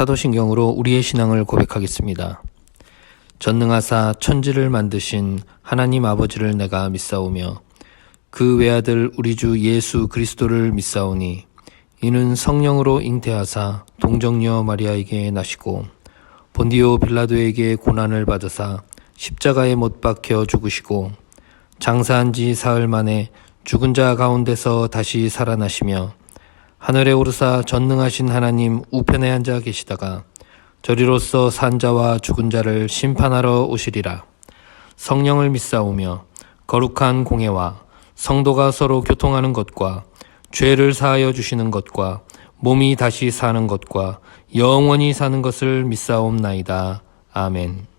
사도신경으로 우리의 신앙을 고백하겠습니다. 전능하사 천지를 만드신 하나님 아버지를 내가 믿사오며 그 외아들 우리 주 예수 그리스도를 믿사오니 이는 성령으로 잉태하사 동정녀 마리아에게 나시고 본디오 빌라도에게 고난을 받으사 십자가에 못 박혀 죽으시고 장사한 지 사흘 만에 죽은 자 가운데서 다시 살아나시며 하늘에 오르사 전능하신 하나님 우편에 앉아 계시다가 저리로서 산 자와 죽은 자를 심판하러 오시리라. 성령을 믿사오며 거룩한 공회와 성도가 서로 교통하는 것과 죄를 사하여 주시는 것과 몸이 다시 사는 것과 영원히 사는 것을 믿사옵나이다. 아멘.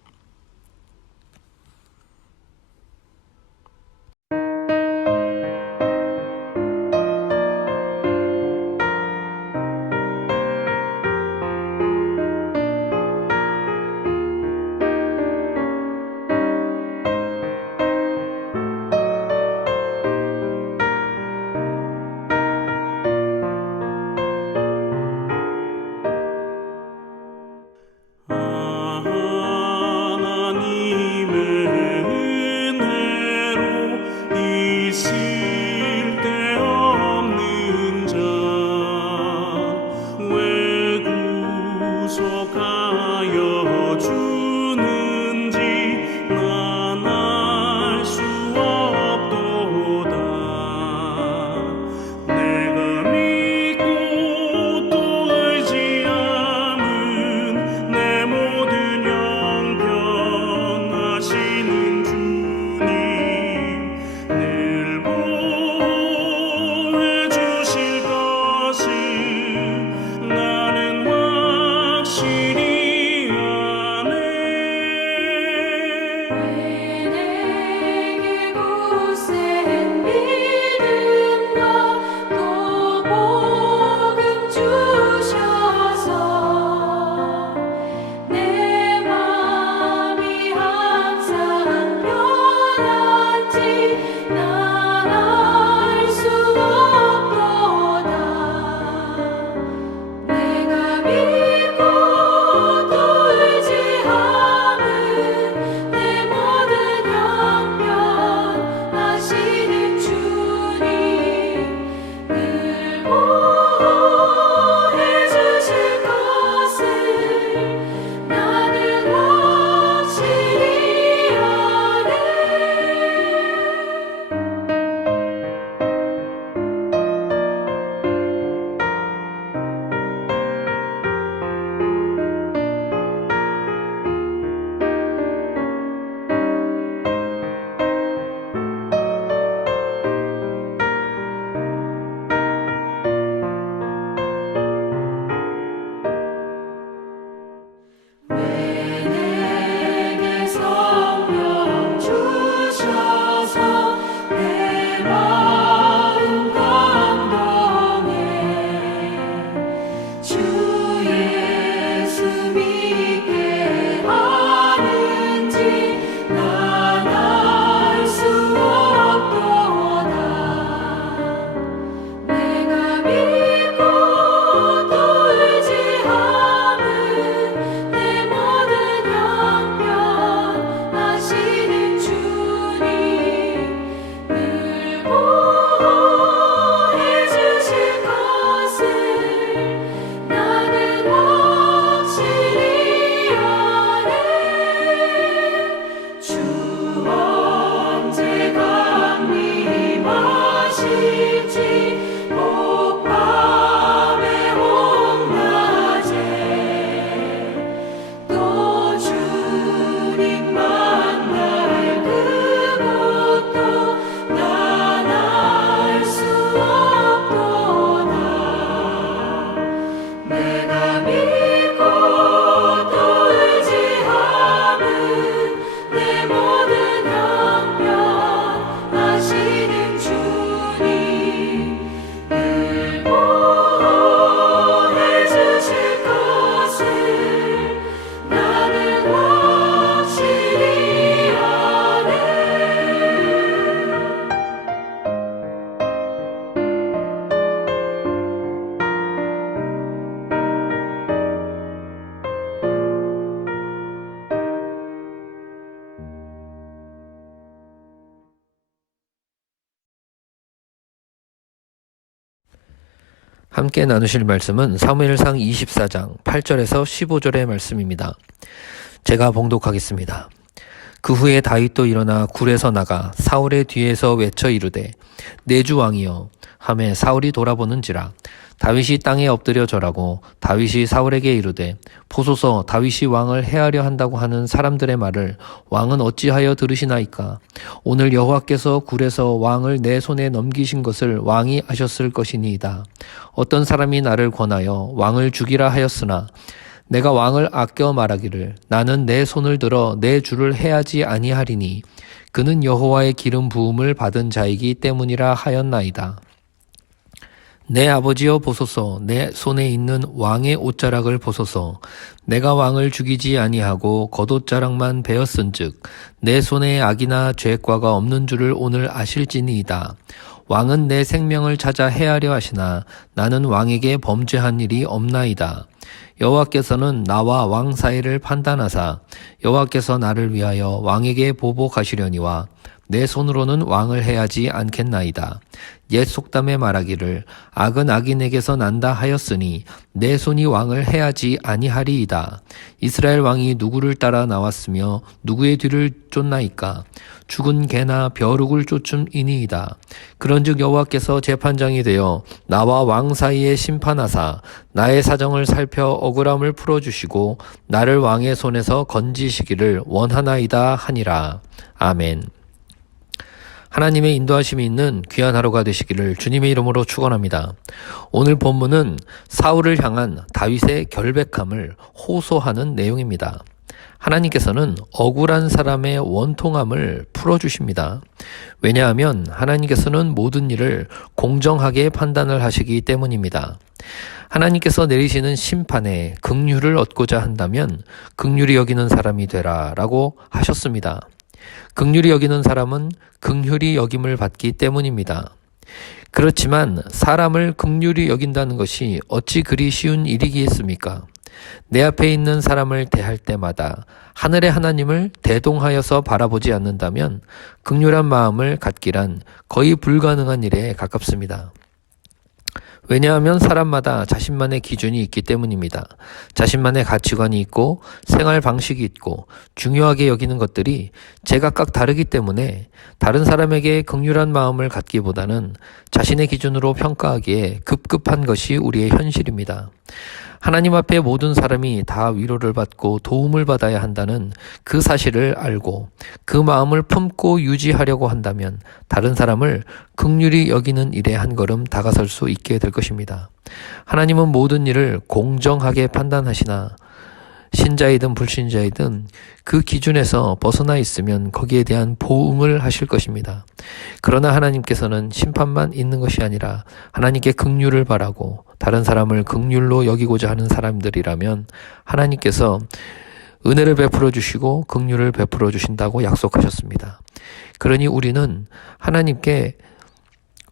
함께 나누실 말씀은 사무엘상 24장 8절에서 15절의 말씀입니다. 제가 봉독하겠습니다. 그 후에 다윗도 일어나 굴에서 나가 사울의 뒤에서 외쳐 이르되 내 주 왕이여 하매 사울이 돌아보는지라 다윗이 땅에 엎드려 절하고 다윗이 사울에게 이르되 보소서 다윗이 왕을 해하려 한다고 하는 사람들의 말을 왕은 어찌하여 들으시나이까. 오늘 여호와께서 굴에서 왕을 내 손에 넘기신 것을 왕이 아셨을 것이니이다. 어떤 사람이 나를 권하여 왕을 죽이라 하였으나 내가 왕을 아껴 말하기를 나는 내 손을 들어 내 주를 해하지 아니하리니 그는 여호와의 기름 부음을 받은 자이기 때문이라 하였나이다. 내 아버지여 보소서 내 손에 있는 왕의 옷자락을 보소서. 내가 왕을 죽이지 아니하고 겉옷자락만 베었은즉 내 손에 악이나 죄과가 없는 줄을 오늘 아실지니이다. 왕은 내 생명을 찾아 해하려 하시나 나는 왕에게 범죄한 일이 없나이다. 여호와께서는 나와 왕 사이를 판단하사 여호와께서 나를 위하여 왕에게 보복하시려니와 내 손으로는 왕을 해하지 않겠나이다. 옛 속담에 말하기를 악은 악인에게서 난다 하였으니 내 손이 왕을 해하지 아니하리이다. 이스라엘 왕이 누구를 따라 나왔으며 누구의 뒤를 쫓나이까. 죽은 개나 벼룩을 쫓음이니이다. 그런즉 여호와께서 재판장이 되어 나와 왕 사이에 심판하사 나의 사정을 살펴 억울함을 풀어주시고 나를 왕의 손에서 건지시기를 원하나이다 하니라. 아멘. 하나님의 인도하심이 있는 귀한 하루가 되시기를 주님의 이름으로 축원합니다. 오늘 본문은 사울을 향한 다윗의 결백함을 호소하는 내용입니다. 하나님께서는 억울한 사람의 원통함을 풀어주십니다. 왜냐하면 하나님께서는 모든 일을 공정하게 판단을 하시기 때문입니다. 하나님께서 내리시는 심판에 긍휼을 얻고자 한다면 긍휼히 여기는 사람이 되라라고 하셨습니다. 긍휼히 여기는 사람은 긍휼히 여김을 받기 때문입니다. 그렇지만 사람을 긍휼히 여긴다는 것이 어찌 그리 쉬운 일이겠습니까? 내 앞에 있는 사람을 대할 때마다 하늘의 하나님을 대동하여서 바라보지 않는다면 긍휼한 마음을 갖기란 거의 불가능한 일에 가깝습니다. 왜냐하면 사람마다 자신만의 기준이 있기 때문입니다. 자신만의 가치관이 있고 생활 방식이 있고 중요하게 여기는 것들이 제각각 다르기 때문에 다른 사람에게 긍휼한 마음을 갖기보다는 자신의 기준으로 평가하기에 급급한 것이 우리의 현실입니다. 하나님 앞에 모든 사람이 다 위로를 받고 도움을 받아야 한다는 그 사실을 알고 그 마음을 품고 유지하려고 한다면 다른 사람을 긍휼히 여기는 일에 한 걸음 다가설 수 있게 될 것입니다. 하나님은 모든 일을 공정하게 판단하시나 신자이든 불신자이든 그 기준에서 벗어나 있으면 거기에 대한 보응을 하실 것입니다. 그러나 하나님께서는 심판만 있는 것이 아니라 하나님께 긍휼을 바라고 다른 사람을 긍휼로 여기고자 하는 사람들이라면 하나님께서 은혜를 베풀어 주시고 긍휼을 베풀어 주신다고 약속하셨습니다. 그러니 우리는 하나님께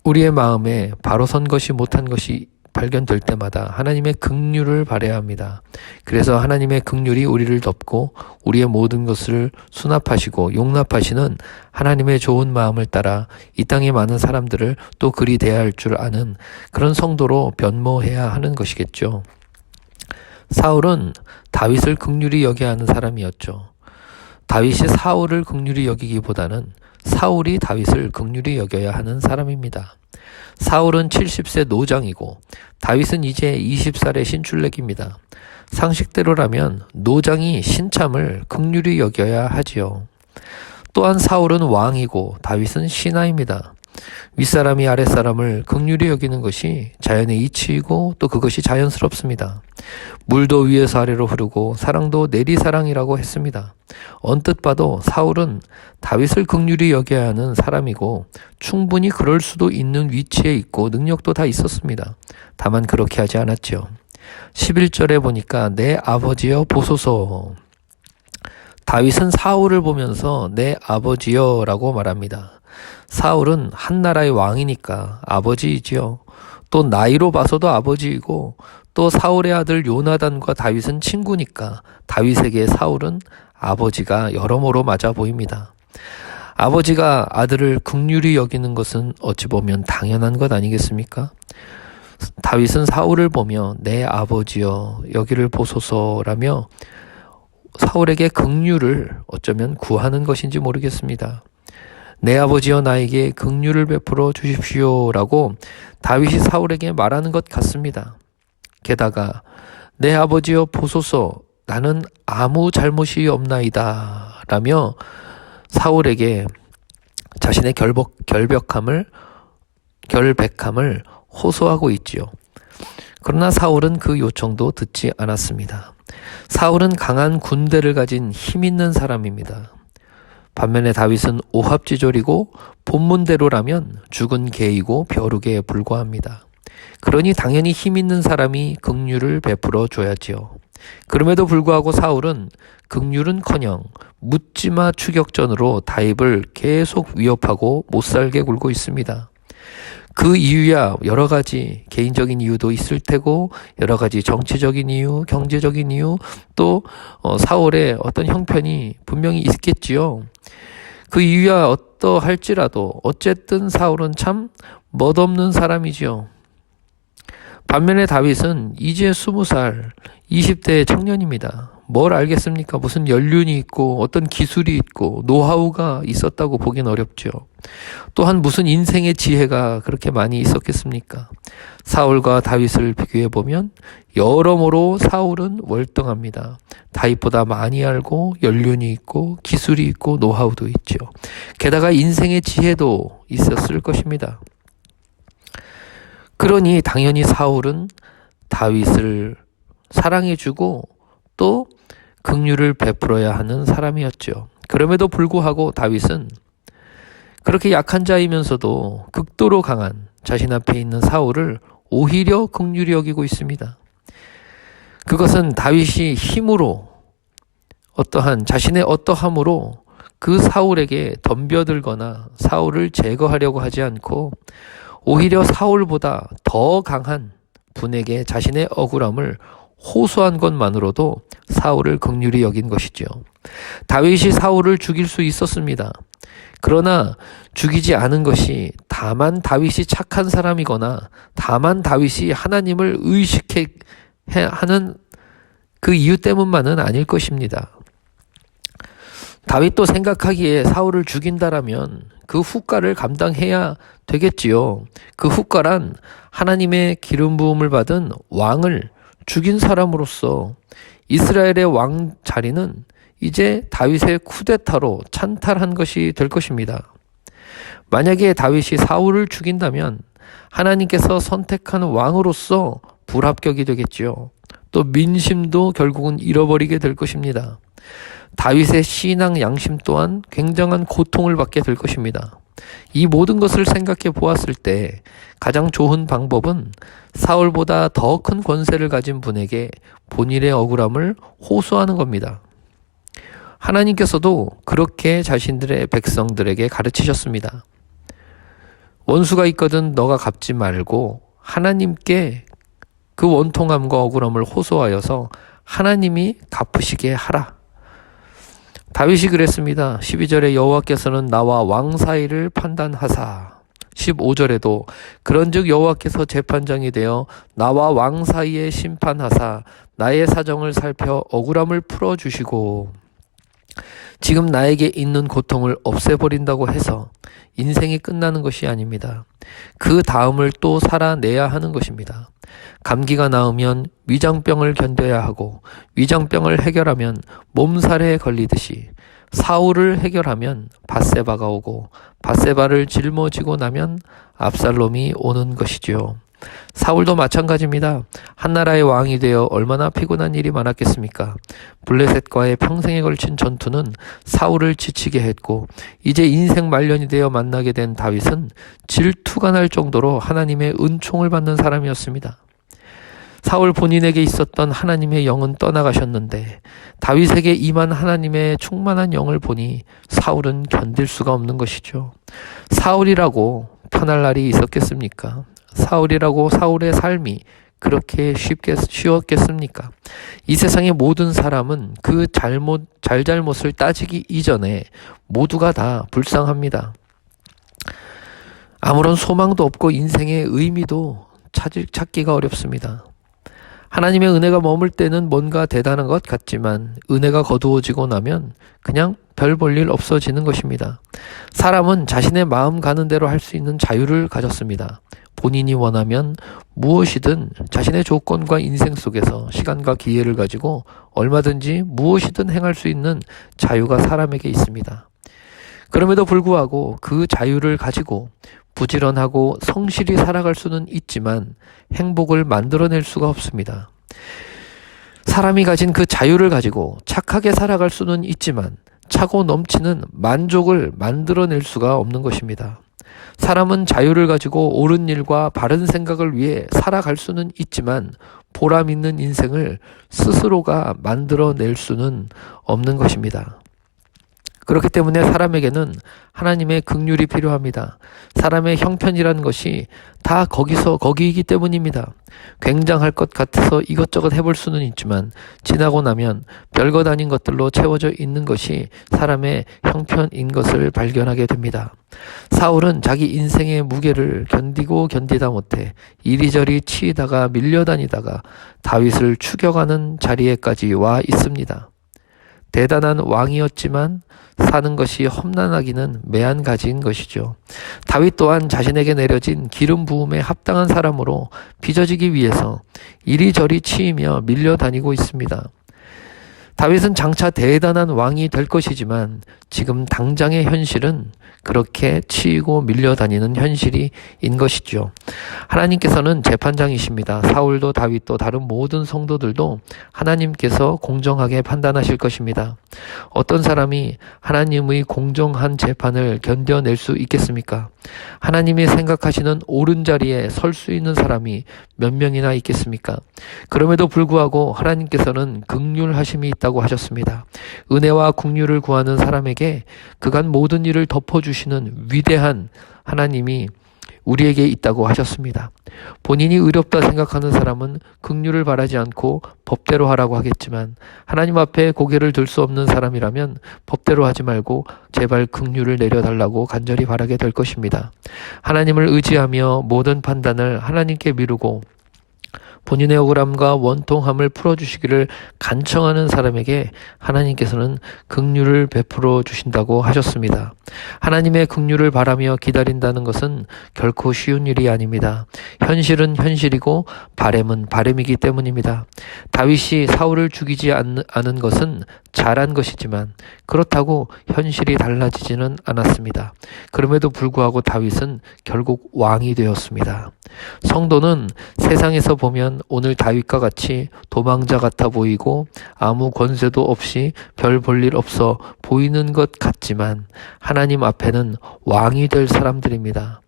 우리의 마음에 바로 선 것이 못한 것이 발견될 때마다 하나님의 긍휼을 바라야 합니다. 그래서 하나님의 긍휼이 우리를 덮고 우리의 모든 것을 수납하시고 용납하시는 하나님의 좋은 마음을 따라 이 땅에 많은 사람들을 또 그리 대할 줄 아는 그런 성도로 변모해야 하는 것이겠죠. 사울은 다윗을 긍휼히 여겨야 하는 사람이었죠. 다윗이 사울을 긍휼히 여기기보다는 사울이 다윗을 긍휼히 여겨야 하는 사람입니다. 사울은 70세 노장이고 다윗은 이제 20살의 신출내기입니다. 상식대로라면 노장이 신참을 긍휼히 여겨야 하지요. 또한 사울은 왕이고 다윗은 신하입니다. 윗사람이 아랫사람을 긍휼히 여기는 것이 자연의 이치이고 또 그것이 자연스럽습니다. 물도 위에서 아래로 흐르고 사랑도 내리사랑이라고 했습니다. 언뜻 봐도 사울은 다윗을 긍휼히 여겨야 하는 사람이고 충분히 그럴 수도 있는 위치에 있고 능력도 다 있었습니다. 다만 그렇게 하지 않았죠. 11절에 보니까 내 아버지여 보소서. 다윗은 사울을 보면서 내 아버지여 라고 말합니다. 사울은 한 나라의 왕이니까 아버지이지요. 또 나이로 봐서도 아버지이고 또 사울의 아들 요나단과 다윗은 친구니까 다윗에게 사울은 아버지가 여러모로 맞아 보입니다. 아버지가 아들을 긍휼히 여기는 것은 어찌 보면 당연한 것 아니겠습니까? 다윗은 사울을 보며 내 아버지여 여기를 보소서라며 사울에게 긍휼을 어쩌면 구하는 것인지 모르겠습니다. 내 아버지여 나에게 긍휼을 베풀어 주십시오라고 다윗이 사울에게 말하는 것 같습니다. 게다가 내 아버지여 보소서 나는 아무 잘못이 없나이다 라며 사울에게 자신의 결백함을 호소하고 있지요. 그러나 사울은 그 요청도 듣지 않았습니다. 사울은 강한 군대를 가진 힘 있는 사람입니다. 반면에 다윗은 오합지졸이고 본문대로라면 죽은 개이고 벼룩에 불과합니다. 그러니 당연히 힘 있는 사람이 긍휼을 베풀어 줘야지요. 그럼에도 불구하고 사울은 긍휼은커녕 묻지마 추격전으로 다윗을 계속 위협하고 못살게 굴고 있습니다. 그 이유야 여러 가지 개인적인 이유도 있을 테고 여러 가지 정치적인 이유, 경제적인 이유 또 사울의 어떤 형편이 분명히 있겠지요. 그 이유야 어떠할지라도 어쨌든 사울은 참 멋없는 사람이지요. 반면에 다윗은 이제 20살 20대 청년입니다. 뭘 알겠습니까? 무슨 연륜이 있고 어떤 기술이 있고 노하우가 있었다고 보긴 어렵죠. 또한 무슨 인생의 지혜가 그렇게 많이 있었겠습니까? 사울과 다윗을 비교해보면 여러모로 사울은 월등합니다. 다윗보다 많이 알고 연륜이 있고 기술이 있고 노하우도 있죠. 게다가 인생의 지혜도 있었을 것입니다. 그러니 당연히 사울은 다윗을 사랑해주고 또 긍휼을 베풀어야 하는 사람이었죠. 그럼에도 불구하고 다윗은 그렇게 약한 자이면서도 극도로 강한 자신 앞에 있는 사울을 오히려 긍휼히 여기고 있습니다. 그것은 다윗이 힘으로 자신의 어떠함으로 그 사울에게 덤벼들거나 사울을 제거하려고 하지 않고 오히려 사울보다 더 강한 분에게 자신의 억울함을 호소한 것만으로도 사울을 긍휼히 여긴 것이죠. 다윗이 사울을 죽일 수 있었습니다. 그러나 죽이지 않은 것이 다만 다윗이 착한 사람이거나 다만 다윗이 하나님을 의식해 하는 그 이유 때문만은 아닐 것입니다. 다윗도 생각하기에 사울을 죽인다라면 그 후과를 감당해야 되겠지요. 그 후과란 하나님의 기름 부음을 받은 왕을 죽인 사람으로서 이스라엘의 왕 자리는 이제 다윗의 쿠데타로 찬탈한 것이 될 것입니다. 만약에 다윗이 사울을 죽인다면 하나님께서 선택한 왕으로서 불합격이 되겠지요. 또 민심도 결국은 잃어버리게 될 것입니다. 다윗의 신앙 양심 또한 굉장한 고통을 받게 될 것입니다. 이 모든 것을 생각해 보았을 때 가장 좋은 방법은 사울보다 더 큰 권세를 가진 분에게 본인의 억울함을 호소하는 겁니다. 하나님께서도 그렇게 자신들의 백성들에게 가르치셨습니다. 원수가 있거든 너가 갚지 말고 하나님께 그 원통함과 억울함을 호소하여서 하나님이 갚으시게 하라. 다윗이 그랬습니다. 12절에 여호와께서는 나와 왕 사이를 판단하사. 15절에도 그런즉 여호와께서 재판장이 되어 나와 왕 사이에 심판하사 나의 사정을 살펴 억울함을 풀어주시고. 지금 나에게 있는 고통을 없애버린다고 해서 인생이 끝나는 것이 아닙니다. 그 다음을 또 살아내야 하는 것입니다. 감기가 나으면 위장병을 견뎌야 하고 위장병을 해결하면 몸살에 걸리듯이 사울을 해결하면 밧세바가 오고 밧세바를 짊어지고 나면 압살롬이 오는 것이지요. 사울도 마찬가지입니다. 한 나라의 왕이 되어 얼마나 피곤한 일이 많았겠습니까? 블레셋과의 평생에 걸친 전투는 사울을 지치게 했고 이제 인생 말년이 되어 만나게 된 다윗은 질투가 날 정도로 하나님의 은총을 받는 사람이었습니다. 사울 본인에게 있었던 하나님의 영은 떠나가셨는데 다윗에게 임한 하나님의 충만한 영을 보니 사울은 견딜 수가 없는 것이죠. 사울이라고 편할 날이 있었겠습니까? 사울이라고 사울의 삶이 그렇게 쉬웠겠습니까? 이 세상의 모든 사람은 그 잘잘못을 따지기 이전에 모두가 다 불쌍합니다. 아무런 소망도 없고 인생의 의미도 찾기가 어렵습니다. 하나님의 은혜가 머물 때는 뭔가 대단한 것 같지만 은혜가 거두어지고 나면 그냥 별 볼 일 없어지는 것입니다. 사람은 자신의 마음 가는 대로 할 수 있는 자유를 가졌습니다. 본인이 원하면 무엇이든 자신의 조건과 인생 속에서 시간과 기회를 가지고 얼마든지 무엇이든 행할 수 있는 자유가 사람에게 있습니다. 그럼에도 불구하고 그 자유를 가지고 부지런하고 성실히 살아갈 수는 있지만 행복을 만들어낼 수가 없습니다. 사람이 가진 그 자유를 가지고 착하게 살아갈 수는 있지만 차고 넘치는 만족을 만들어낼 수가 없는 것입니다. 사람은 자유를 가지고 옳은 일과 바른 생각을 위해 살아갈 수는 있지만 보람 있는 인생을 스스로가 만들어낼 수는 없는 것입니다. 그렇기 때문에 사람에게는 하나님의 긍휼이 필요합니다. 사람의 형편이라는 것이 다 거기이기 때문입니다. 굉장할 것 같아서 이것저것 해볼 수는 있지만 지나고 나면 별것 아닌 것들로 채워져 있는 것이 사람의 형편인 것을 발견하게 됩니다. 사울은 자기 인생의 무게를 견디다 못해 이리저리 치이다가 밀려다니다가 다윗을 추격하는 자리에까지 와 있습니다. 대단한 왕이었지만 사는 것이 험난하기는 매한가지인 것이죠. 다윗 또한 자신에게 내려진 기름 부음에 합당한 사람으로 빚어지기 위해서 이리저리 치이며 밀려다니고 있습니다. 다윗은 장차 대단한 왕이 될 것이지만 지금 당장의 현실은 그렇게 치이고 밀려다니는 현실인 것이죠. 하나님께서는 재판장이십니다. 사울도 다윗도 다른 모든 성도들도 하나님께서 공정하게 판단하실 것입니다. 어떤 사람이 하나님의 공정한 재판을 견뎌낼 수 있겠습니까? 하나님이 생각하시는 옳은 자리에 설 수 있는 사람이 몇 명이나 있겠습니까? 그럼에도 불구하고 하나님께서는 긍휼하심이 있다고 하셨습니다. 은혜와 긍휼을 구하는 사람에게 그간 모든 일을 덮어주시는 위대한 하나님이 우리에게 있다고 하셨습니다. 본인이 의롭다 생각하는 사람은 긍휼을 바라지 않고 법대로 하라고 하겠지만 하나님 앞에 고개를 들 수 없는 사람이라면 법대로 하지 말고 제발 긍휼을 내려달라고 간절히 바라게 될 것입니다. 하나님을 의지하며 모든 판단을 하나님께 미루고 본인의 억울함과 원통함을 풀어주시기를 간청하는 사람에게 하나님께서는 긍휼을 베풀어 주신다고 하셨습니다. 하나님의 긍휼을 바라며 기다린다는 것은 결코 쉬운 일이 아닙니다. 현실은 현실이고 바램은 바램이기 때문입니다. 다윗이 사울을 죽이지 않은 것은 잘한 것이지만 그렇다고 현실이 달라지지는 않았습니다. 그럼에도 불구하고 다윗은 결국 왕이 되었습니다. 성도는 세상에서 보면 오늘 다윗과 같이 도망자 같아 보이고 아무 권세도 없이 별 볼 일 없어 보이는 것 같지만 하나님 앞에는 왕이 될 사람들입니다.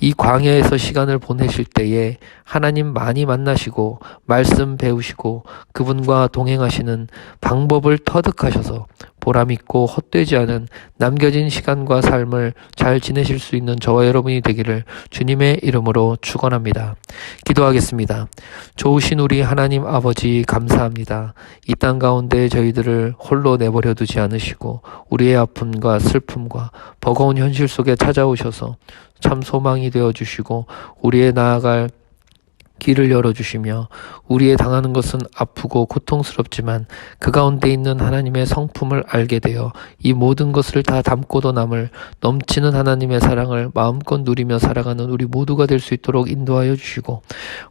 이 광야에서 시간을 보내실 때에 하나님 많이 만나시고 말씀 배우시고 그분과 동행하시는 방법을 터득하셔서 보람있고 헛되지 않은 남겨진 시간과 삶을 잘 지내실 수 있는 저와 여러분이 되기를 주님의 이름으로 축원합니다. 기도하겠습니다. 좋으신 우리 하나님 아버지 감사합니다. 이 땅 가운데 저희들을 홀로 내버려 두지 않으시고 우리의 아픔과 슬픔과 버거운 현실 속에 찾아오셔서 참 소망이 되어주시고 우리의 나아갈 길을 열어주시며 우리의 당하는 것은 아프고 고통스럽지만 그 가운데 있는 하나님의 성품을 알게 되어 이 모든 것을 다 담고도 남을 넘치는 하나님의 사랑을 마음껏 누리며 살아가는 우리 모두가 될 수 있도록 인도하여 주시고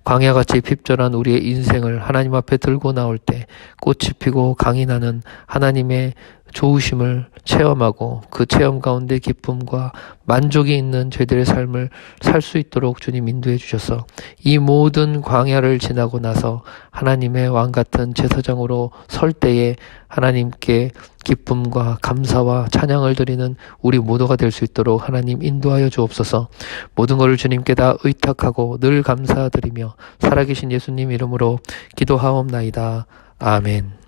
광야같이 핍절한 우리의 인생을 하나님 앞에 들고 나올 때 꽃이 피고 강이 나는 하나님의 좋으심을 체험하고 그 체험 가운데 기쁨과 만족이 있는 저희들의 삶을 살 수 있도록 주님 인도해 주셔서 이 모든 광야를 지나고 나서 하나님의 왕 같은 제사장으로 설 때에 하나님께 기쁨과 감사와 찬양을 드리는 우리 모두가 될 수 있도록 하나님 인도하여 주옵소서. 모든 것을 주님께 다 의탁하고 늘 감사드리며 살아계신 예수님 이름으로 기도하옵나이다. 아멘.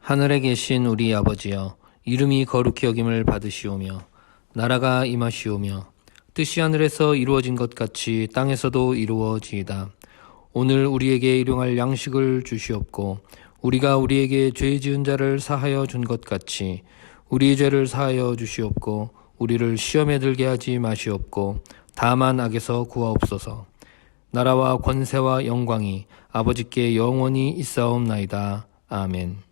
하늘에 계신 우리 아버지여, 이름이 거룩히 여김을 받으시오며 나라가 임하시오며 뜻이 하늘에서 이루어진 것 같이 땅에서도 이루어지이다. 오늘 우리에게 일용할 양식을 주시옵고 우리가 우리에게 죄 지은 자를 사하여 준 것 같이 우리의 죄를 사하여 주시옵고 우리를 시험에 들게 하지 마시옵고 다만 악에서 구하옵소서. 나라와 권세와 영광이 아버지께 영원히 있사옵나이다. 아멘.